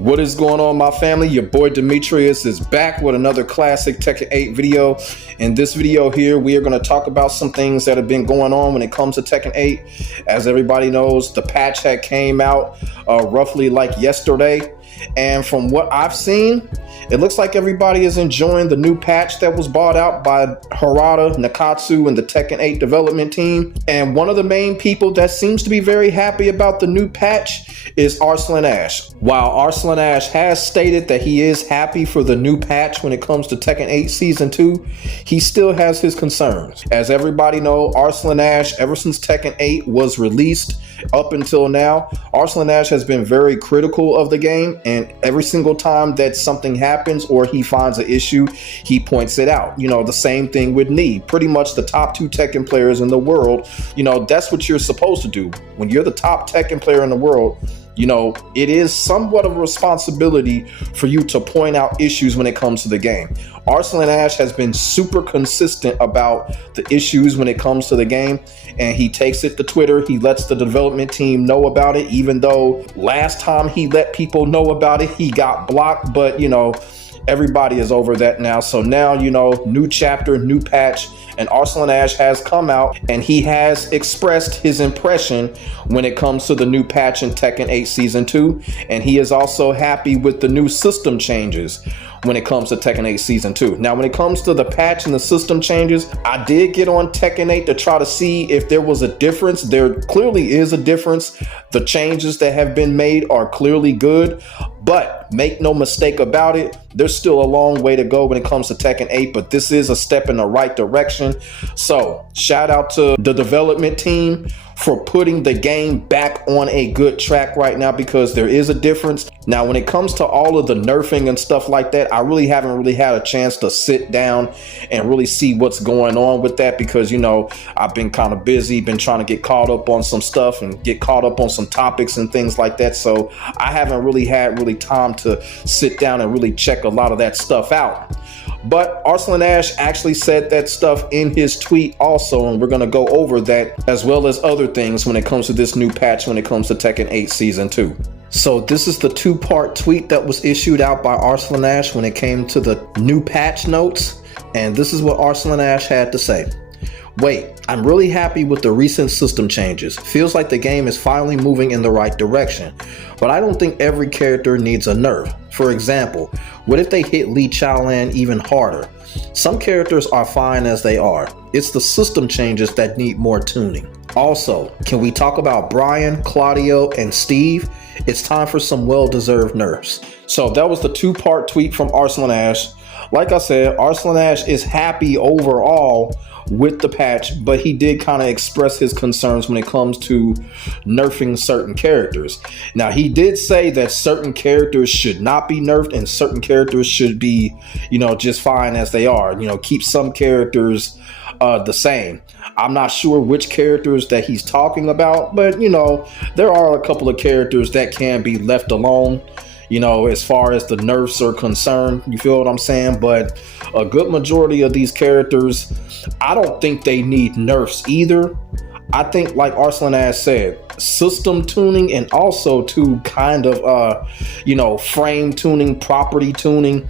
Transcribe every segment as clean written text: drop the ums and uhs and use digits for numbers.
What is going on, my family? Your boy Demetrius is back with another classic Tekken 8 video. In this video here, we are going to talk about some things that have been going on when it comes to Tekken 8. As everybody knows, the patch had came out roughly like yesterday. And from what I've seen, it looks like everybody is enjoying the new patch that was brought out by Harada, Nakatsu, and the Tekken 8 development team. And one of the main people that seems to be very happy about the new patch is Arslan Ash. While Arslan Ash has stated that he is happy for the new patch when it comes to Tekken 8 Season 2, he still has his concerns. As everybody knows, Arslan Ash, ever since Tekken 8 was released up until now, Arslan Ash has been very critical of the game, and every single time that something happens or he finds an issue, he points it out. You know, the same thing with Knee. Pretty much the top two Tekken players in the world, you know, that's what you're supposed to do. When you're the top Tekken player in the world, you know, it is somewhat of a responsibility for you to point out issues when it comes to the game. Arslan Ash has been super consistent about the issues when it comes to the game, and he takes it to Twitter. He lets the development team know about it, even though last time he let people know about it, he got blocked. But, you know, everybody is over that now. So now, you know, new chapter, new patch, and Arslan Ash has come out and he has expressed his impression when it comes to the new patch in Tekken 8 Season 2. And he is also happy with the new system changes when it comes to Tekken 8 Season 2. Now, when it comes to the patch and the system changes, I did get on Tekken 8 to try to see if there was a difference. There clearly is a difference. The changes that have been made are clearly good, but make no mistake about it, there's still a long way to go when it comes to Tekken 8, but this is a step in the right direction. So shout out to the development team for putting the game back on a good track right now, because there is a difference. Now, when it comes to all of the nerfing and stuff like that, I really haven't had a chance to sit down and really see what's going on with that, because, you know, I've been kind of busy, been trying to get caught up on some stuff and get caught up on some topics and things like that. So I haven't really had time to sit down and really check a lot of that stuff out. But Arslan Ash actually said that stuff in his tweet also, and we're going to go over that as well as other things when it comes to this new patch when it comes to Tekken 8 Season 2. So this is the two-part tweet that was issued out by Arslan Ash when it came to the new patch notes, and this is what Arslan Ash had to say. Wait, I'm really happy with the recent system changes. Feels like the game is finally moving in the right direction. But I don't think every character needs a nerf. For example, what if they hit Lee Chaolan even harder? Some characters are fine as they are. It's the system changes that need more tuning. Also, can we talk about Brian, Claudio, and Steve? It's time for some well-deserved nerfs. So that was the two-part tweet from Arslan Ash. Like I said, Arslan Ash is happy overall with the patch, but he did kind of express his concerns when it comes to nerfing certain characters. Now, he did say that certain characters should not be nerfed and certain characters should be, you know, just fine as they are. You know, keep some characters the same. I'm not sure which characters that he's talking about, but, you know, there are a couple of characters that can be left alone, you know, as far as the nerfs are concerned. You feel what I'm saying? But a good majority of these characters, I don't think they need nerfs either. I think, like Arslan Ash said, system tuning and also to kind of, you know, frame tuning, property tuning,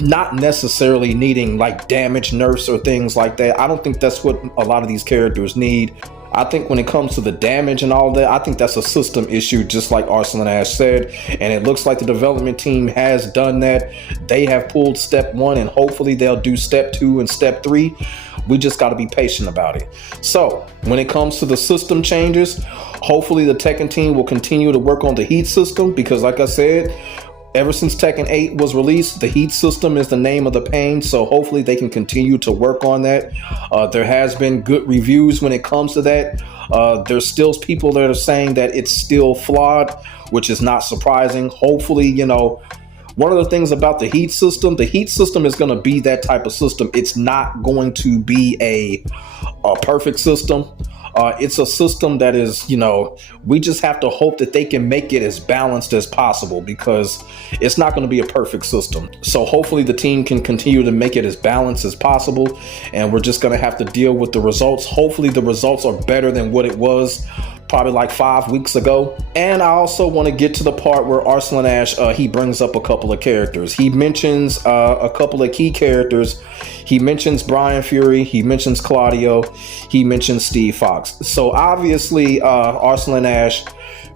not necessarily needing like damage nerfs or things like that. I don't think that's what a lot of these characters need. I think when it comes to the damage and all that, I think that's a system issue, just like Arslan Ash said. And it looks like the development team has done that. They have pulled step 1, and hopefully they'll do step 2 and step 3. We just got to be patient about it. So when it comes to the system changes, hopefully the Tekken team will continue to work on the heat system, because like I said, ever since Tekken 8 was released, the heat system is the name of the pain. So hopefully they can continue to work on that. There has been good reviews when it comes to that. There's still people that are saying that it's still flawed, which is not surprising. Hopefully, you know, one of the things about the heat system is going to be that type of system. It's not going to be a perfect system. It's a system that is, you know, we just have to hope that they can make it as balanced as possible, because it's not going to be a perfect system. So hopefully the team can continue to make it as balanced as possible, and we're just going to have to deal with the results. Hopefully the results are better than what it was probably like 5 weeks ago. And I also want to get to the part where Arslan Ash, he brings up a couple of characters. He mentions a couple of key characters. He mentions Brian Fury, he mentions Claudio, he mentions Steve Fox. So obviously Arslan Ash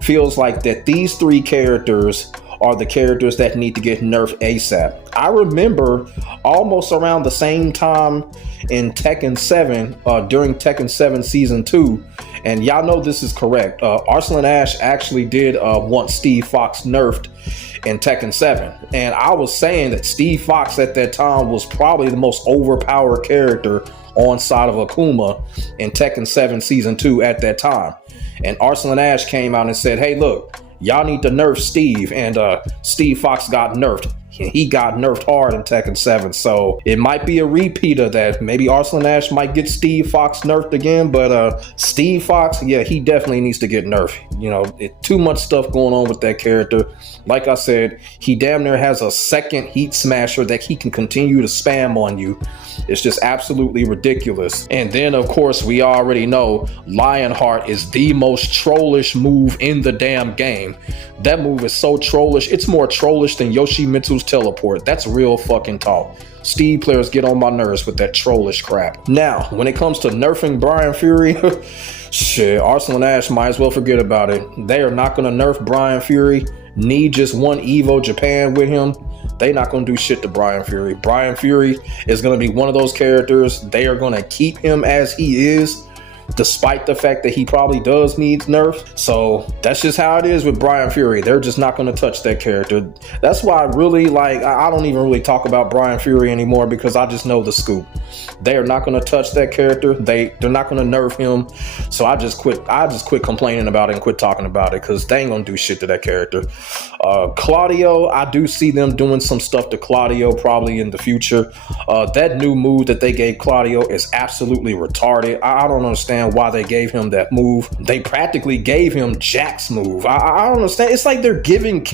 feels like that these 3 characters are the characters that need to get nerfed ASAP. I remember almost around the same time in Tekken 7, during Tekken 7 Season 2, and y'all know this is correct, Arslan Ash actually did want Steve Fox nerfed in Tekken 7. And I was saying that Steve Fox at that time was probably the most overpowered character on side of Akuma in Tekken 7 Season 2 at that time. And Arslan Ash came out and said, hey, look, y'all need to nerf Steve, and Steve Fox got nerfed. He got nerfed hard in Tekken 7, so it might be a repeat of that. Maybe Arslan Ash might get Steve Fox nerfed again, but Steve Fox, yeah, he definitely needs to get nerfed. You know, too much stuff going on with that character. Like I said, he damn near has a second Heat Smasher that he can continue to spam on you. It's just absolutely ridiculous. And then, of course, we already know Lionheart is the most trollish move in the damn game. That move is so trollish. It's more trollish than Yoshimitsu's teleport. That's real fucking talk. Steve players get on my nerves with that trollish crap. Now, when it comes to nerfing Brian Fury, shit, Arslan Ash might as well forget about it. They are not going to nerf Brian Fury. Need just one Evo Japan with him. They not going to do shit to Brian Fury. Brian Fury is going to be one of those characters. They are going to keep him as he is, despite the fact that he probably does need nerf. So that's just how it is with Brian Fury. They're just not going to touch that character. That's why I really I don't even really talk about Brian Fury anymore, because I just know the scoop. They are not going to touch that character. They're not going to nerf him. So I just quit complaining about it and quit talking about it, because they ain't going to do shit to that character. Claudio, I do see them doing some stuff to Claudio probably in the future. That new move that they gave Claudio is absolutely retarded. I don't understand why they gave him that move. They practically gave him Jack's move. I don't understand. It's like they're giving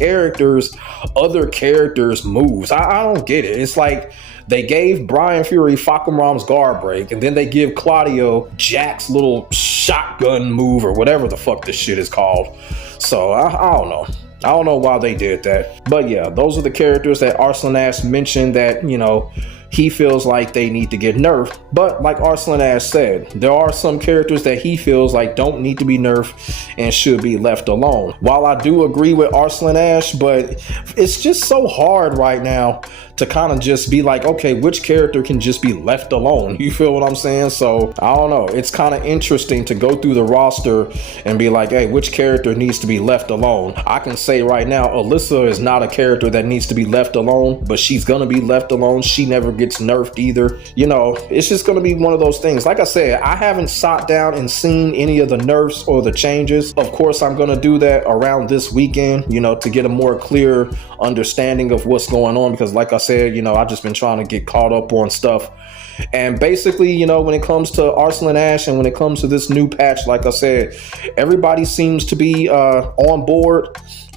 other characters moves. I don't get it. It's like they gave Brian Fury Fakumram's guard break, and then they give Claudio Jack's little shotgun move, or whatever the fuck this shit is called. So I don't know. I don't know why they did that. But yeah, those are the characters that Arslan Ash mentioned that, you know, he feels like they need to get nerfed. But like Arslan Ash said, there are some characters that he feels like don't need to be nerfed and should be left alone. While I do agree with Arslan Ash, but it's just so hard right now to kind of just be like, okay, which character can just be left alone? You feel what I'm saying? So I don't know. It's kind of interesting to go through the roster and be like, hey, which character needs to be left alone? I can say right now, Alyssa is not a character that needs to be left alone, but she's going to be left alone. She never gets nerfed either. You know, it's just going to be one of those things. Like I said, I haven't sat down and seen any of the nerfs or the changes. Of course, I'm going to do that around this weekend, you know, to get a more clear understanding of what's going on, because like I said, you know, I've just been trying to get caught up on stuff. And basically, you know, when it comes to Arslan Ash and when it comes to this new patch, like I said, everybody seems to be on board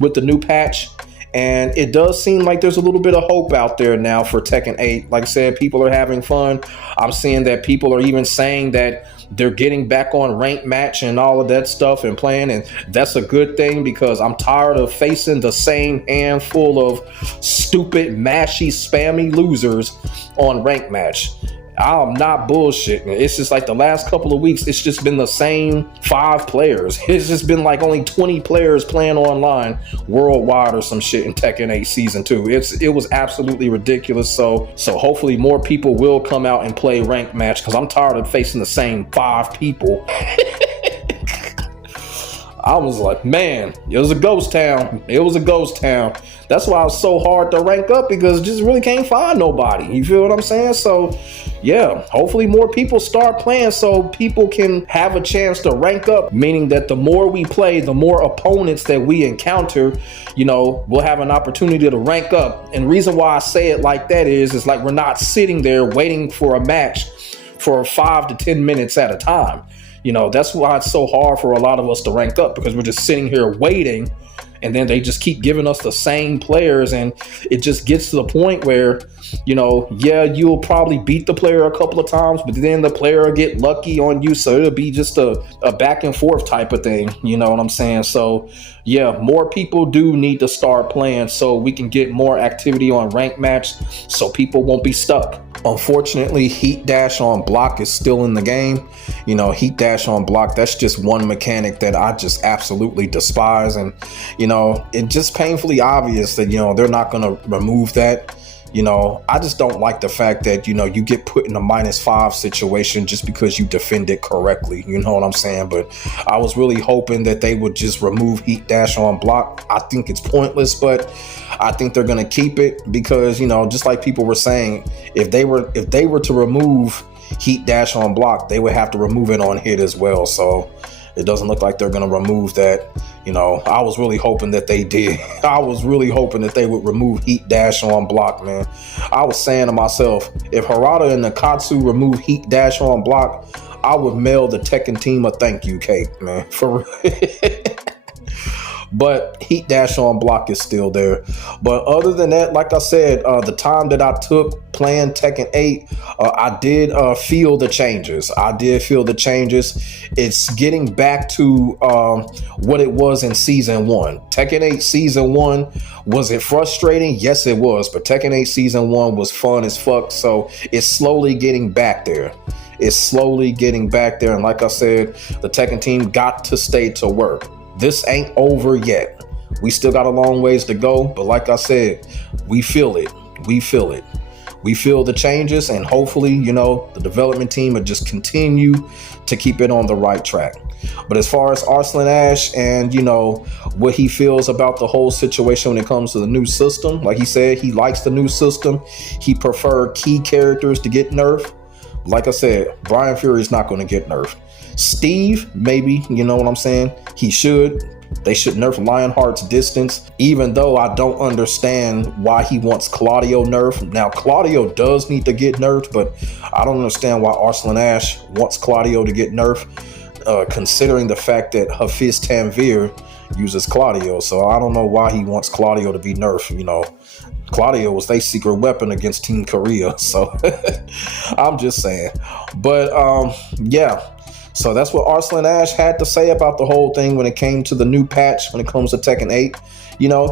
with the new patch. And it does seem like there's a little bit of hope out there now for Tekken 8. Like I said, people are having fun. I'm seeing that people are even saying that they're getting back on ranked match and all of that stuff and playing. And that's a good thing, because I'm tired of facing the same handful of stupid, mashy, spammy losers on ranked match. I'm not bullshitting. It's just like the last couple of weeks, it's just been the same 5 players. It's just been like only 20 players playing online worldwide or some shit in Tekken 8 Season 2. It was absolutely ridiculous. So hopefully more people will come out and play ranked match, because I'm tired of facing the same 5 people. I was like, man, it was a ghost town. It was a ghost town. That's why it was so hard to rank up, because just really can't find nobody. You feel what I'm saying? So yeah, hopefully more people start playing so people can have a chance to rank up, meaning that the more we play, the more opponents that we encounter, you know, we'll have an opportunity to rank up. And reason why I say it like that is like we're not sitting there waiting for a match for 5 to 10 minutes at a time. You know, that's why it's so hard for a lot of us to rank up, because we're just sitting here waiting and then they just keep giving us the same players, and it just gets to the point where, yeah, you'll probably beat the player a couple of times, but then the player will get lucky on you, so it'll be just a back and forth type of thing. You know what I'm saying? So yeah, more people do need to start playing so we can get more activity on ranked match, so people won't be stuck. Unfortunately, Heat Dash on block is still in the game. Heat Dash on block, that's just one mechanic that I just absolutely despise. And, it's just painfully obvious that, they're not going to remove that. I just don't like the fact that, you get put in a -5 situation just because you defend it correctly. You know what I'm saying? But I was really hoping that they would just remove Heat Dash on block. I think it's pointless, but I think they're going to keep it because, just like people were saying, if they were to remove Heat Dash on block, they would have to remove it on hit as well. So it doesn't look like they're going to remove that. I was really hoping that they did. I was really hoping that they would remove Heat Dash on block, man. I was saying to myself, if Harada and Nakatsu remove Heat Dash on block, I would mail the Tekken team a thank you cake, man. For real. But Heat Dash on block is still there. But other than that, like I said, the time that I took playing Tekken 8, I did feel the changes. It's getting back to what it was in Season 1. Tekken 8 Season 1, was it frustrating? Yes, it was. But Tekken 8 Season 1 was fun as fuck. So it's slowly getting back there. And like I said, the Tekken team got to stay to work. This ain't over yet. We still got a long ways to go, but like I said, we feel it. We feel the changes, and hopefully, the development team will just continue to keep it on the right track. But as far as Arslan Ash and, what he feels about the whole situation when it comes to the new system, like he said, he likes the new system. He preferred key characters to get nerfed. Like I said, Brian Fury is not going to get nerfed. Steve, maybe, you know what I'm saying? They should nerf Lionheart's distance, even though I don't understand why he wants Claudio nerfed. Now, Claudio does need to get nerfed, but I don't understand why Arslan Ash wants Claudio to get nerfed, considering the fact that Hafiz Tanvir uses Claudio. So I don't know why he wants Claudio to be nerfed, Claudio was their secret weapon against Team Korea. So I'm just saying. But yeah. So that's what Arslan Ash had to say about the whole thing when it came to the new patch, when it comes to Tekken 8.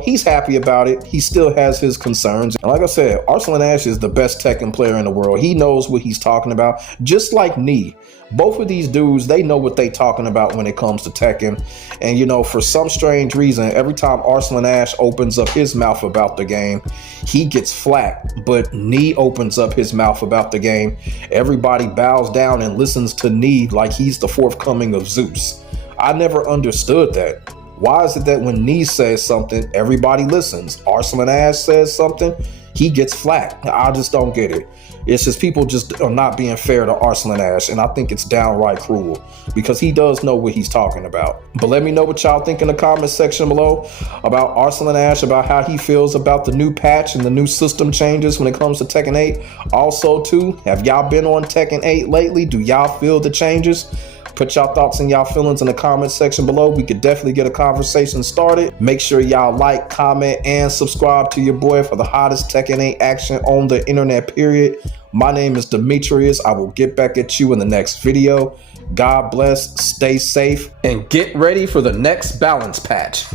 He's happy about it. He still has his concerns. And like I said, Arslan Ash is the best Tekken player in the world. He knows what he's talking about, just like Nee. Both of these dudes, they know what they talking about when it comes to Tekken. And, for some strange reason, every time Arslan Ash opens up his mouth about the game, he gets flack. But Nee opens up his mouth about the game, everybody bows down and listens to Nee like he's the forthcoming of Zeus. I never understood that. Why is it that when Nee says something, everybody listens? Arslan Ash says something, he gets flack. I just don't get it. It's just people just are not being fair to Arslan Ash, and I think it's downright cruel because he does know what he's talking about. But let me know what y'all think in the comment section below about Arslan Ash, about how he feels about the new patch and the new system changes when it comes to Tekken 8. Also, too, have y'all been on Tekken 8 lately? Do y'all feel the changes? Put y'all thoughts and y'all feelings in the comment section below. We could definitely get a conversation started. Make sure y'all like, comment, and subscribe to your boy for the hottest Tekken 8 action on the internet, period. My name is Demetrius. I will get back at you in the next video. God bless, stay safe, and get ready for the next balance patch.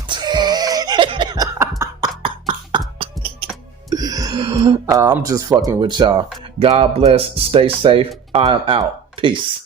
I'm just fucking with y'all. God bless, stay safe. I am out. Peace.